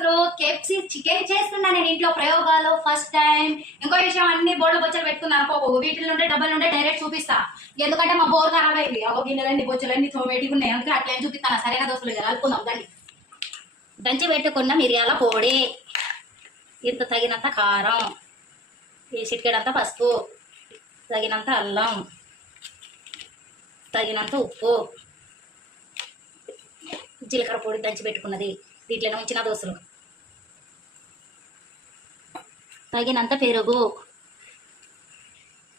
దోస్తులు KFC chicken చేస్తున్నా నేను ఇంట్లో ప్రయోగాలు ఫస్ట్ టైం ఇంకో విషయం అన్ని బోర్డు బొచ్చలు పెట్టుకున్నాను అనుకో వీటిలో నుండి డబ్బులు ఉంటే డైరెక్ట్ చూపిస్తా. ఎందుకంటే మా బోర్ ఖరాబ్ అయింది. ఒక గిన్నెలన్నీ బొచ్చలన్నీ తోమేటివి ఉన్నాయి. అందుకే అట్లా ఏం చూపిస్తాను? సరైన దోస్తులు ఇక కలుపుకుందాం దాన్ని దంచి పెట్టుకున్న మిరియాల పొడి ఇంత తగినంత కారం ఈ చిటికెడంత పసుపు తగినంత అల్లం తగినంత ఉప్పు జీలకర్ర పొడి దంచి పెట్టుకున్నది. దీంట్లోనే ఉంచిన దోశలు. తగినంత పెరుగు.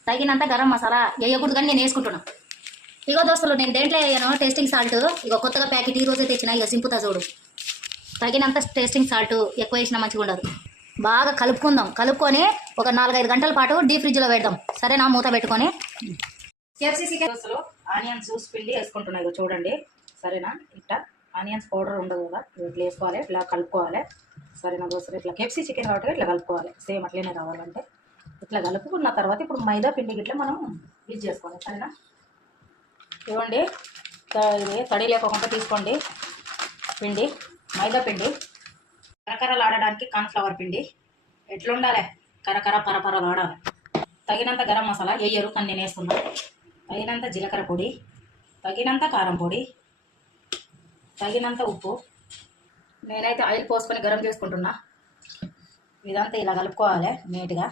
తగినంత గరం మసాలా వేయకూడదు కానీ నేను వేసుకుంటున్నా. ఇగో దోస్తులు నేను దేంట్లో వేయను? టేస్టింగ్ సాల్ట్ ఇగో కొత్తగా ప్యాకెట్ ఈ రోజే తెచ్చిన ఇక సింపుతా చూడు. తగినంత టేస్టింగ్ సాల్ట్ ఎక్కువ వేసినా మంచిగా ఉండదు. బాగా కలుపుకుందాం. కలుపుకొని ఒక నాలుగైదు గంటల పాటు డీప్ ఫ్రిడ్జ్లో పెడదాం. సరేనా? మూత పెట్టుకొని. దోశలు ఆనియన్స్ పిండి వేసుకుంటున్నాయి చూడండి. సరేనా? ఇట్లా ఆనియన్స్ పౌడర్ ఉండదు కదా. ఇట్లా వేసుకోవాలి ఇట్లా కలుపుకోవాలి. సరేనా దోశలు ఇట్లా కేఎఫ్సీ చికెన్ కాబట్టి ఇట్లా కలుపుకోవాలి. సేమ్ అట్లనే రావాలంటే ఇట్లా కలుపుకున్న తర్వాత ఇప్పుడు మైదా పిండి గిట్ల మనం యూజ్ చేసుకోవాలి. సరేనా? ఇవ్వండి. త- ఇది తడి లేకుండా తీసుకోండి. పిండి మైదా పిండి. కరకరలు ఆడడానికి కార్న్ఫ్లవర్ పిండి. ఎట్లుండాలి? కరకర పరపరలు ఆడాలి తగినంత గరం మసాలా వేయరు కానీ నేను వేస్తున్నా. తగినంత జీలకర్ర పొడి తగినంత కారం పొడి తగినంత ఉప్పు నేనైతే ఆయిల్ పోసుకొని గరం చేసుకుంటున్నా. ఇదంతా ఇలా కలుపుకోవాలి నీట్గా.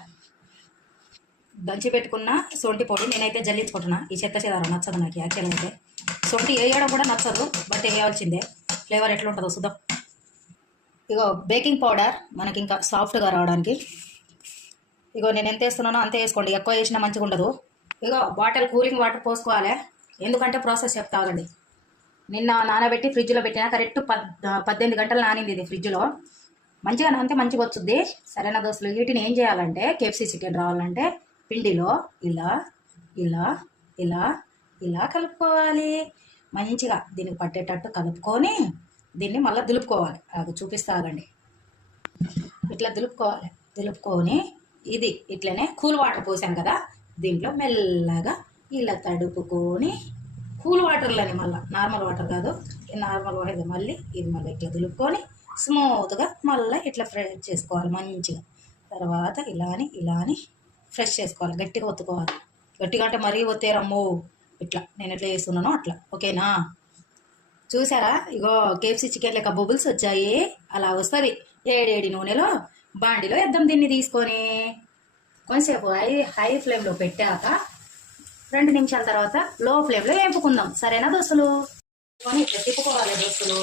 దంచి పెట్టుకున్న సొంటి పొడి నేనైతే జల్లించుకుంటున్నా. ఈ చెత్త చెదారం నచ్చదు నాకు యాక్చువల్గా అయితే. సొంటి వేయడం కూడా నచ్చదు బట్ వేయాల్సిందే ఫ్లేవర్ ఎట్లుంటుందో చూద్దాం. ఇగో బేకింగ్ పౌడర్ మనకి ఇంకా సాఫ్ట్గా రావడానికి. ఇగో నేను ఎంత వేస్తున్నానో అంతే వేసుకోండి. ఎక్కువ వేసినా మంచిగా ఉండదు ఇగో బాటిల్ కూలింగ్ వాటర్ పోసుకోవాలి. ఎందుకంటే ప్రాసెస్ చెప్తా ఆగండి నిన్న నానబెట్టి ఫ్రిడ్జ్లో పెట్టిన కరెక్ట్ పద్ పద్దెనిమిది గంటలు నానింది ఇది ఫ్రిడ్జ్లో. మంచిగా నానితే మంచిగా వచ్చుద్ది. సరైన దోశలు వీటిని ఏం చేయాలంటే కేఎఫ్సీ చికెన్ రావాలంటే పిండిలో ఇలా ఇలా ఇలా ఇలా కలుపుకోవాలి. మంచిగా దీనికి పట్టేటట్టు కలుపుకొని దీన్ని మళ్ళీ దులుపుకోవాలి. అది చూపిస్తాగండి ఇట్లా దులుపుకోవాలి. దులుపుకొని ఇది ఇట్లనే కూల్ వాటర్ పోసాం కదా దీంట్లో మెల్లగా ఇలా తడుపుకొని కూల్ వాటర్లని మళ్ళీ. నార్మల్ వాటర్ కాదు. నార్మల్ వాటర్ మళ్ళీ ఇది మళ్ళీ ఇట్లా దులుపుకొని స్మూత్గా మళ్ళీ ఇట్లా ఫ్రై చేసుకోవాలి మంచిగా. తర్వాత ఇలా అని ఇలా అని ఫ్రెష్ చేసుకోవాలి. గట్టిగా ఒత్తుకోవాలి. గట్టిగా అంటే మరీ ఒత్తేరమ్మో ఇట్లా. నేను ఎట్లా చేస్తున్నానో అట్లా. ఓకేనా? చూసారా? ఇగో కేఎఫ్సీ చికెన్ లెక్క బబుల్స్ వచ్చాయి. అలా వస్తుంది. ఏడేడి నూనెలో బాండిలో వేద్దాం దీన్ని తీసుకొని. కొంచెంసేపు హై హై ఫ్లేమ్లో పెట్టాక రెండు నిమిషాల తర్వాత లో ఫ్లేమ్లో వేపుకుందాం సరేనా దోశలు కొని ఇట్లా తిప్పుకోవాలి దోశలు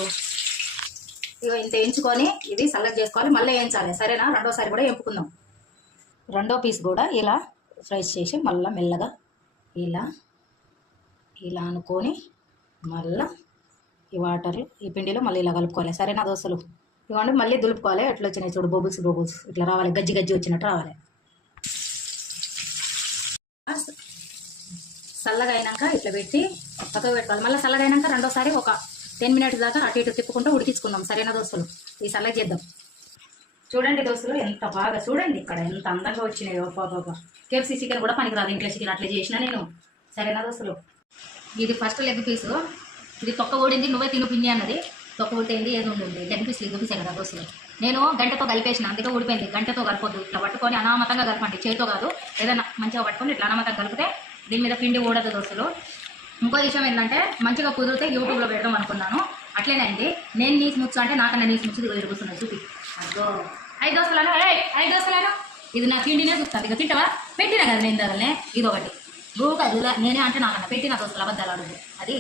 ఇవి ఇంత వేయించుకొని ఇది సెలెక్ట్ చేసుకోవాలి మళ్ళీ వేయించాలి సరేనా? రెండోసారి కూడా వేపుకుందాం రెండో పీస్ కూడా ఇలా ఫ్రై చేసి మళ్ళీ మెల్లగా ఇలా ఇలా అనుకొని మళ్ళా ఈ వాటర్ ఈ పిండిలో మళ్ళీ ఇలా కలుపుకోవాలి. సరేనా దోశలు ఇవ్వండి మళ్ళీ దులుపుకోవాలి. ఎట్లా వచ్చినాయి చూడు బొబుల్స్ బొబుల్స్. ఇట్లా రావాలి. గజ్జి గజ్జి వచ్చినట్టు రావాలి. చల్లగా అయినాక ఇట్లా పెట్టి పక్కకు పెట్టుకోవాలి. మళ్ళీ చల్లగా అయినాక రెండోసారి ఒక టెన్ మినిట్స్ దాకా అటు ఇటు తిప్పుకుంటూ ఉడికించుకుందాం. సరేనా దోస్తులు ఈ చల్లగా చేద్దాం. చూడండి దోస్తులు ఎంత బాగా. చూడండి ఇక్కడ ఎంత అందంగా వచ్చినాయో. బాబా కేఎఫ్సీ చికెన్ కూడా పనికిరాదు. ఇంట్లో చికెన్ అట్లా చేసినా నేను. సరేనా దోస్తులు ఇది ఫస్ట్ లెగ్ పీసు ఇది తొక్క ఊడింది నువ్వే తిను పిండి అన్నది. తొక్క ఊడిపోయింది ఏదో ఉండింది? లెగ్ పీస్ లెగ్ పీసే కదా దోస్తులు నేను గంటతో కలిపేసిన అందుకే ఊడిపోయింది. గంటతో కలపొద్దు ఇట్లా పట్టుకొని అనామతంగా కలపండి. చేతితో కాదు. ఏదైనా మంచిగా పట్టుకొని ఇట్లా అనామతంగా కలిపితే దీని మీద పిండి ఊడదు దోస్తులు ఇంకో విషయం ఏంటంటే మంచిగా కుదిరితే యూట్యూబ్లో పెట్టడం అనుకున్నాను. అట్లనే అయింది నేను నీసు ముచ్చు అంటే నాకన్నా నీసు ముచ్చు ఎరుగుతున్నాయి చూపి. అదో ఐదు దోశలను? ఐదు దోశలను? ఇది నా పిండినే చూస్తాను. ఇక తింటావా? పెట్టినా కదా నేను దగ్గరనే ఇది ఒకటి గూక అది నేనే అంటే నాకన్నా పెట్టిన దోశలు అబద్ధాలు అడుగు అది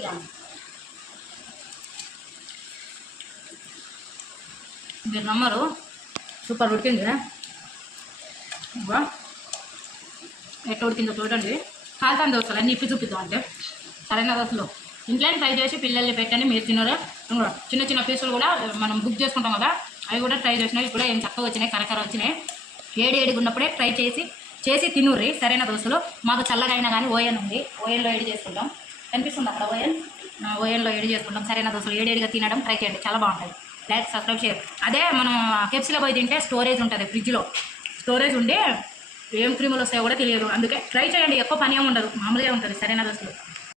మీరు నమ్మరు. సూపర్ ఉడికింది. ఎట్లా ఉడికిందో చూడండి. కాల్తాను దోశలు అన్నీ ఇప్పి చూపిద్దాం అంటే. సరైన దోశలు ఇంట్లో ట్రై చేసి పిల్లల్ని పెట్టండి మీరు తిన్నారు చిన్న చిన్న పీసులు కూడా మనం బుక్ చేసుకుంటాం కదా అవి కూడా ట్రై చేసినాయి ఇప్పుడు ఏం చక్కగా వచ్చినాయి కరకర వచ్చినాయి. ఏడి ఏడిగా ఉన్నప్పుడే ట్రై చేసి చేసి తినుర్రి. సరైన దోశలు మాకు చల్లగా అయినా కానీ ఓయన్ ఉంది. ఓయన్లో ఏడి చేసుకుంటాం. కనిపిస్తుంది అక్కడ ఓయన్ ఓయన్లో ఏడి చేసుకుంటాం. సరైన దోశలు ఏడేడిగా తినడం ట్రై చేయండి. చాలా బాగుంటుంది. లైక్ సబ్స్క్రైబ్ చేయండి. అదే మనం కెప్సీలో పోయి తింటే స్టోరేజ్ ఉంటుంది ఫ్రిడ్జ్లో. స్టోరేజ్ ఉండి ఏం క్రీములు వస్తాయో కూడా తెలియదు. అందుకే ట్రై చేయండి. ఎక్కువ పని ఏమి ఉండదు. మామూలుగా ఉంటుంది. సరైన దోశలు